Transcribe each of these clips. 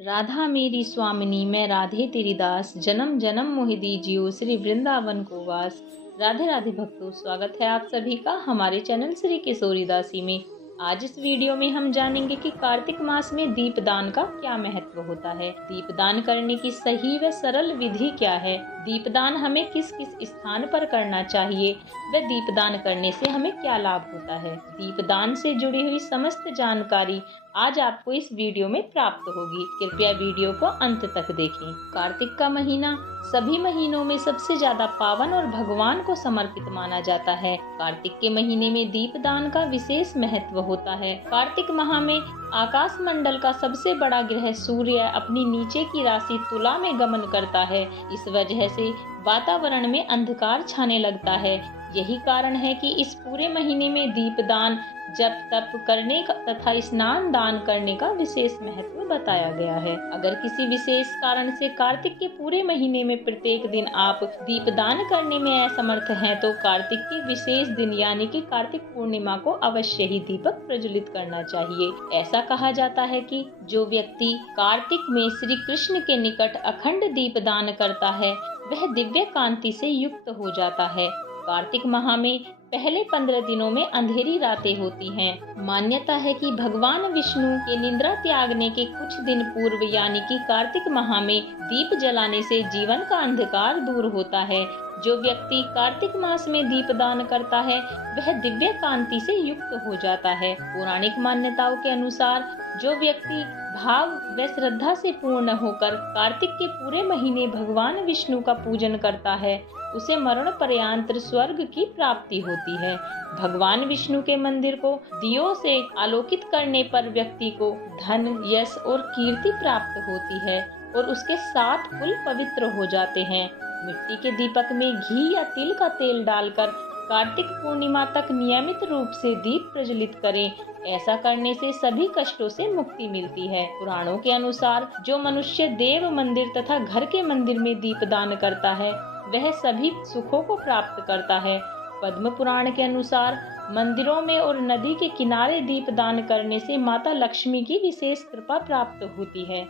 राधा मेरी स्वामिनी मैं राधे तेरी दास, जन्म जन्म मोहि दीजियो श्री वृंदावन को वास। राधे राधे भक्तों, स्वागत है आप सभी का हमारे चैनल श्री किशोरी दासी में। आज इस वीडियो में हम जानेंगे कि कार्तिक मास में दीपदान का क्या महत्व होता है, दीपदान करने की सही व सरल विधि क्या है, दीपदान हमें किस किस स्थान पर करना चाहिए व दीपदान करने से हमें क्या लाभ होता है। दीपदान से जुड़ी हुई समस्त जानकारी आज आपको इस वीडियो में प्राप्त होगी। कृपया वीडियो को अंत तक देखें। कार्तिक का महीना सभी महीनों में सबसे ज्यादा पावन और भगवान को समर्पित माना जाता है। कार्तिक के महीने में दीपदान का विशेष महत्व होता है। कार्तिक माह में आकाश मंडल का सबसे बड़ा ग्रह सूर्य अपनी नीचे की राशि तुला में गमन करता है। इस वजह से वातावरण में अंधकार छाने लगता है। यही कारण है कि इस पूरे महीने में दीपदान, जप तप करने का तथा स्नान दान करने का विशेष महत्व बताया गया है। अगर किसी विशेष कारण से कार्तिक के पूरे महीने में प्रत्येक दिन आप दीपदान करने में असमर्थ हैं, तो कार्तिक के विशेष दिन यानी कि कार्तिक पूर्णिमा को अवश्य ही दीपक प्रज्वलित करना चाहिए। ऐसा कहा जाता है कि जो व्यक्ति कार्तिक में श्री कृष्ण के निकट अखंड दीपदान करता है वह दिव्य कांति से युक्त हो जाता है। कार्तिक माह में पहले 15 दिनों में अंधेरी रातें होती हैं। मान्यता है कि भगवान विष्णु के निद्रा त्यागने के कुछ दिन पूर्व यानी कि कार्तिक माह में दीप जलाने से जीवन का अंधकार दूर होता है। जो व्यक्ति कार्तिक मास में दीपदान करता है वह दिव्य कांति से युक्त हो जाता है। पौराणिक मान्यताओं के अनुसार जो व्यक्ति भाव व श्रद्धा से पूर्ण होकर कार्तिक के पूरे महीने भगवान विष्णु का पूजन करता है उसे मरण पर्यंत स्वर्ग की प्राप्ति होती है। भगवान विष्णु के मंदिर को दियों से आलोकित करने पर व्यक्ति को धन, यश और कीर्ति प्राप्त होती है और उसके 7 कुल पवित्र हो जाते हैं। मिट्टी के दीपक में घी या तिल का तेल डालकर कार्तिक पूर्णिमा तक नियमित रूप से दीप प्रज्वलित करें। ऐसा करने से सभी कष्टों से मुक्ति मिलती है। पुराणों के अनुसार जो मनुष्य देव मंदिर तथा घर के मंदिर में दीपदान करता है वह सभी सुखों को प्राप्त करता है। पद्म पुराण के अनुसार मंदिरों में और नदी के किनारे दीपदान करने से माता लक्ष्मी की विशेष कृपा प्राप्त होती है।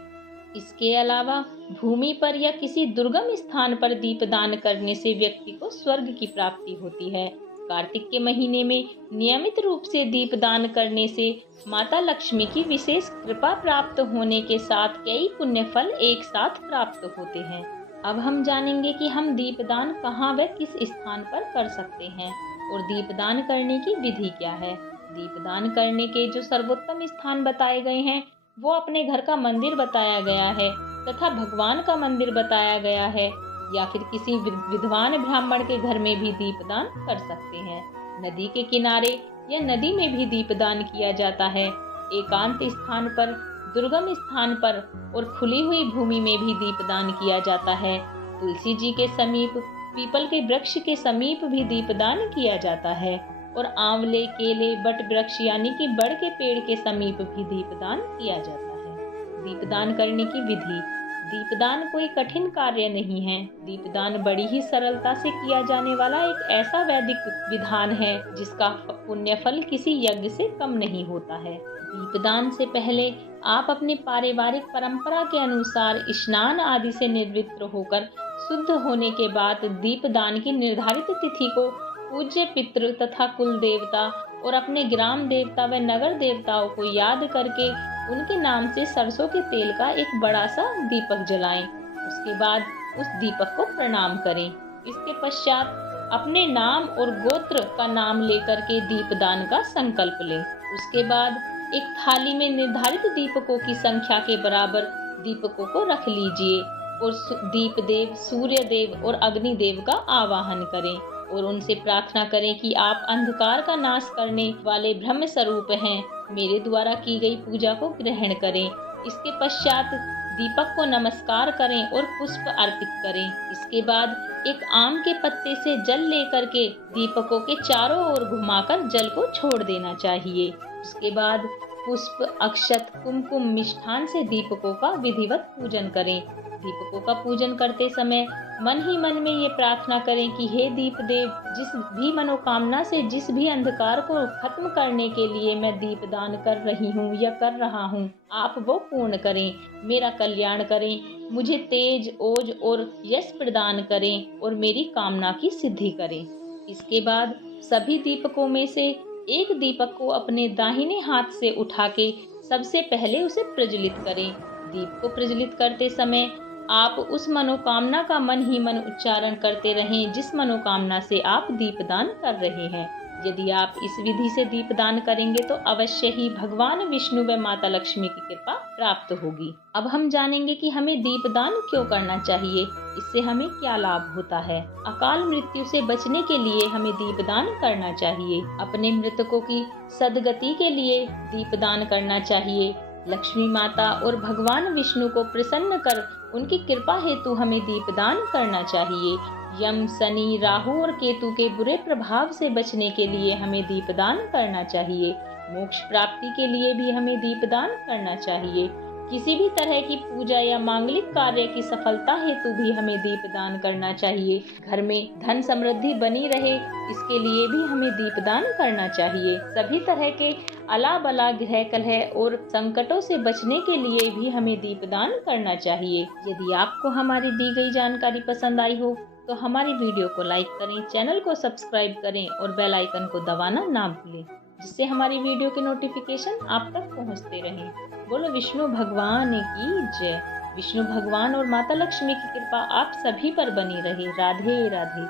इसके अलावा भूमि पर या किसी दुर्गम स्थान पर दीपदान करने से व्यक्ति को स्वर्ग की प्राप्ति होती है। कार्तिक के महीने में नियमित रूप से दीपदान करने से माता लक्ष्मी की विशेष कृपा प्राप्त होने के साथ कई पुण्य फल एक साथ प्राप्त होते हैं। अब हम जानेंगे कि हम दीपदान कहाँ व किस स्थान पर कर सकते हैं और दीपदान करने की विधि क्या है। दीपदान करने के जो सर्वोत्तम स्थान बताए गए हैं वो अपने घर का मंदिर बताया गया है तथा भगवान का मंदिर बताया गया है, या फिर किसी विद्वान ब्राह्मण के घर में भी दीपदान कर सकते हैं। नदी के किनारे या नदी में भी दीपदान किया जाता है। एकांत स्थान पर, दुर्गम स्थान पर और खुली हुई भूमि में भी दीपदान किया जाता है। तुलसी जी के समीप, पीपल के वृक्ष के समीप भी दीपदान किया जाता है और आंवले, केले, बट वृक्ष यानी कि बड़ के पेड़ के समीप भी दीपदान किया जाता है। दीपदान करने की विधि। दीपदान कोई कठिन कार्य नहीं है। दीपदान बड़ी ही सरलता से किया जाने वाला एक ऐसा वैदिक विधान है जिसका पुण्य फल किसी यज्ञ से कम नहीं होता है। दीपदान से पहले आप अपने पारिवारिक परंपरा के अनुसार स्नान आदि से निवृत्त होकर शुद्ध होने के बाद दीपदान की निर्धारित तिथि को पूज्य पितृ तथा कुल देवता और अपने ग्राम देवता व नगर देवताओं को याद करके उनके नाम से सरसों के तेल का एक बड़ा सा दीपक जलाएं। उसके बाद उस दीपक को प्रणाम करें। इसके पश्चात अपने नाम और गोत्र का नाम लेकर के दीपदान का संकल्प लें। उसके बाद एक थाली में निर्धारित दीपकों की संख्या के बराबर दीपकों को रख लीजिए और दीप देव, सूर्य देव और अग्नि देव का आवाहन करें और उनसे प्रार्थना करें कि आप अंधकार का नाश करने वाले ब्रह्म स्वरूप हैं, मेरे द्वारा की गई पूजा को ग्रहण करें। इसके पश्चात दीपक को नमस्कार करें और पुष्प अर्पित करें। इसके बाद एक आम के पत्ते से जल लेकर के दीपकों के चारों ओर घुमाकर जल को छोड़ देना चाहिए। उसके बाद पुष्प, अक्षत, कुमकुम, मिष्ठान से दीपकों का विधिवत पूजन करें। दीपकों का पूजन करते समय मन ही मन में ये प्रार्थना करें कि हे दीप देव, जिस भी मनोकामना से, जिस भी अंधकार को खत्म करने के लिए मैं दीपदान कर रही हूँ या कर रहा हूँ, आप वो पूर्ण करें, मेरा कल्याण करें, मुझे तेज, ओज और यश प्रदान करें और मेरी कामना की सिद्धि करें। इसके बाद सभी दीपकों में से एक दीपक को अपने दाहिने हाथ से उठा के सबसे पहले उसे प्रज्वलित करें। दीप को प्रज्वलित करते समय आप उस मनोकामना का मन ही मन उच्चारण करते रहें जिस मनोकामना से आप दीपदान कर रहे हैं। यदि आप इस विधि से दीपदान करेंगे तो अवश्य ही भगवान विष्णु व माता लक्ष्मी की कृपा प्राप्त होगी। अब हम जानेंगे कि हमें दीपदान क्यों करना चाहिए, इससे हमें क्या लाभ होता है। अकाल मृत्यु से बचने के लिए हमें दीपदान करना चाहिए। अपने मृतकों की सद्गति के लिए दीपदान करना चाहिए। लक्ष्मी माता और भगवान विष्णु को प्रसन्न कर उनकी कृपा हेतु हमें दीपदान करना चाहिए। यम, शनि, राहु और केतु के बुरे प्रभाव से बचने के लिए हमें दीपदान करना चाहिए। मोक्ष प्राप्ति के लिए भी हमें दीपदान करना चाहिए। किसी भी तरह की पूजा या मांगलिक कार्य की सफलता हेतु भी हमें दीपदान करना चाहिए। घर में धन समृद्धि बनी रहे, इसके लिए भी हमें दीपदान करना चाहिए। सभी तरह के अला बला, गृह कलह और संकटों से बचने के लिए भी हमें दीपदान करना चाहिए। यदि आपको हमारी दी गई जानकारी पसंद आई हो तो हमारी वीडियो को लाइक करें, चैनल को सब्सक्राइब करें और बेल आइकन को दबाना ना भूलें, जिससे हमारी वीडियो के नोटिफिकेशन आप तक पहुंचते रहें। बोलो विष्णु भगवान की जय। विष्णु भगवान और माता लक्ष्मी की कृपा आप सभी पर बनी रहे। राधे राधे।